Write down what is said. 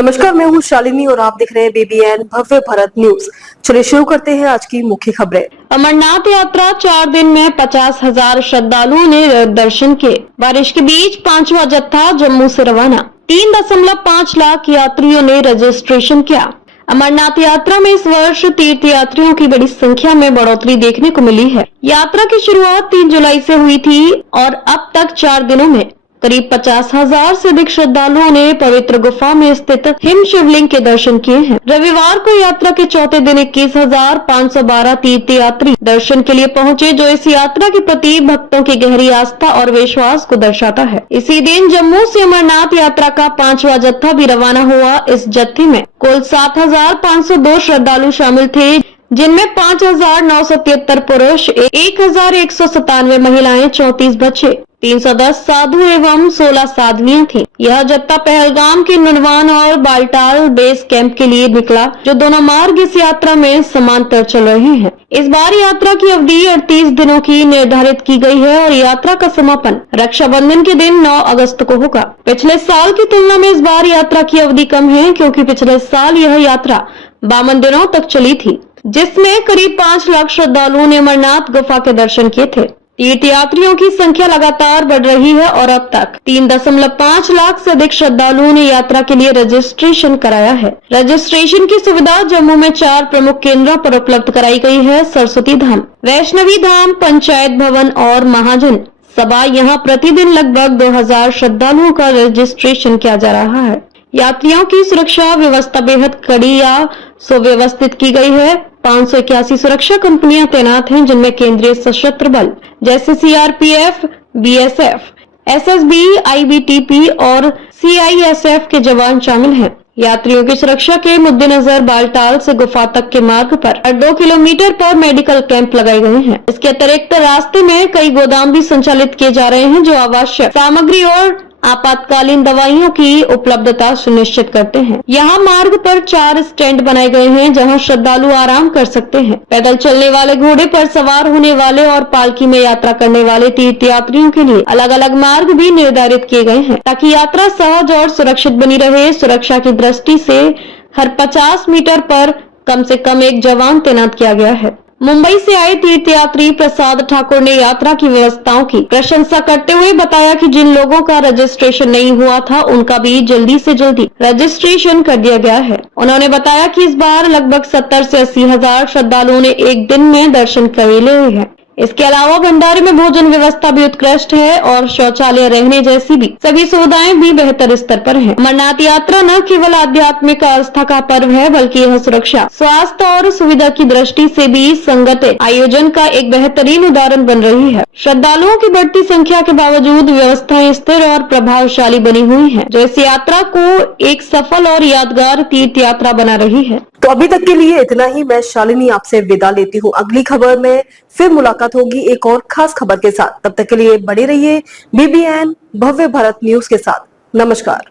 नमस्कार, मैं हूँ शालिनी और आप देख रहे हैं BBN भव्य भारत न्यूज। चलिए शुरू करते हैं आज की मुख्य खबरें। अमरनाथ यात्रा 4 दिन में 50,000 श्रद्धालुओं ने दर्शन किए। बारिश के बीच 5वां जत्था जम्मू से रवाना। 3.5 लाख यात्रियों ने रजिस्ट्रेशन किया। अमरनाथ यात्रा में इस वर्ष तीर्थ यात्रियों की बड़ी संख्या में बढ़ोतरी देखने को मिली है। यात्रा की शुरुआत 3 जुलाई से हुई थी और अब तक 4 दिनों में करीब 50,000 से अधिक श्रद्धालुओं ने पवित्र गुफा में स्थित हिम शिवलिंग के दर्शन किए हैं। रविवार को यात्रा के चौथे दिन 21,512 तीर्थ यात्री दर्शन के लिए पहुंचे, जो इस यात्रा के प्रति भक्तों की गहरी आस्था और विश्वास को दर्शाता है। इसी दिन जम्मू से अमरनाथ यात्रा का 5वां जत्था भी रवाना हुआ। इस जत्थे में कुल 7,502 श्रद्धालु शामिल थे, जिनमें 5,973 पुरुष, 1,197 महिलाएं, 34 बच्चे, 310 साधु एवं 16 साध्वियां थी। यह जत्था पहलगाम के नुनवान और बालटाल बेस कैंप के लिए निकला, जो दोनों मार्ग इस यात्रा में समांतर चल रहे हैं। इस बार यात्रा की अवधि 38 दिनों की निर्धारित की गई है और यात्रा का समापन रक्षाबंधन के दिन 9 अगस्त को होगा। पिछले साल की तुलना में इस बार यात्रा की अवधि कम है, क्योंकि पिछले साल यह यात्रा 52 दिनों तक चली थी, जिसमें करीब 5 लाख श्रद्धालुओं ने अमरनाथ गुफा के दर्शन किए थे। तीर्थ यात्रियों की संख्या लगातार बढ़ रही है और अब तक 3.5 लाख से अधिक श्रद्धालुओं ने यात्रा के लिए रजिस्ट्रेशन कराया है। रजिस्ट्रेशन की सुविधा जम्मू में 4 प्रमुख केंद्रों पर उपलब्ध कराई गई है: सरस्वती धाम, वैष्णवी धाम, पंचायत भवन और महाजन सभा। यहाँ प्रतिदिन लगभग 2000 श्रद्धालुओं का रजिस्ट्रेशन किया जा रहा है। यात्रियों की सुरक्षा व्यवस्था बेहद कड़ी या सुव्यवस्थित की गई है। 581 सुरक्षा कंपनियां तैनात हैं, जिनमें केंद्रीय सशस्त्र बल जैसे CRPF, BSF, SSB, IBTP और CISF के जवान शामिल हैं। यात्रियों की सुरक्षा के मद्देनजर बालटाल से गुफा तक के मार्ग पर 2 किलोमीटर पर मेडिकल कैंप लगाए गए हैं। इसके अतिरिक्त रास्ते में कई गोदाम भी संचालित किए जा रहे हैं, जो आवश्यक सामग्री और आपातकालीन दवाइयों की उपलब्धता सुनिश्चित करते हैं। यहाँ मार्ग पर 4 स्टैंड बनाए गए हैं, जहाँ श्रद्धालु आराम कर सकते हैं। पैदल चलने वाले, घोड़े पर सवार होने वाले और पालकी में यात्रा करने वाले तीर्थ यात्रियों के लिए अलग अलग मार्ग भी निर्धारित किए गए हैं, ताकि यात्रा सहज और सुरक्षित बनी रहे। सुरक्षा की दृष्टि से हर 50 मीटर पर कम से कम एक जवान तैनात किया गया है। मुंबई से आए तीर्थ यात्री प्रसाद ठाकुर ने यात्रा की व्यवस्थाओं की प्रशंसा करते हुए बताया कि जिन लोगों का रजिस्ट्रेशन नहीं हुआ था, उनका भी जल्दी से जल्दी रजिस्ट्रेशन कर दिया गया है। उन्होंने बताया कि इस बार लगभग 70 से 80 हजार श्रद्धालुओं ने एक दिन में दर्शन कर लिए हैं। इसके अलावा भंडारे में भोजन व्यवस्था भी उत्कृष्ट है और शौचालय रहने जैसी भी सभी सुविधाएं भी बेहतर स्तर पर हैं। अमरनाथ यात्रा न केवल आध्यात्मिक आस्था का पर्व है, बल्कि यह सुरक्षा, स्वास्थ्य और सुविधा की दृष्टि से भी संगठित आयोजन का एक बेहतरीन उदाहरण बन रही है। श्रद्धालुओं की बढ़ती संख्या के बावजूद व्यवस्थाएं स्थिर और प्रभावशाली बनी हुई है, जो इस यात्रा को एक सफल और यादगार तीर्थ यात्रा बना रही है। तो अभी तक के लिए इतना ही। मैं शालिनी आपसे विदा लेती हूँ। अगली खबर में फिर मुलाकात होगी एक और खास खबर के साथ। तब तक के लिए बने रहिए BBN भव्य भारत न्यूज के साथ। नमस्कार।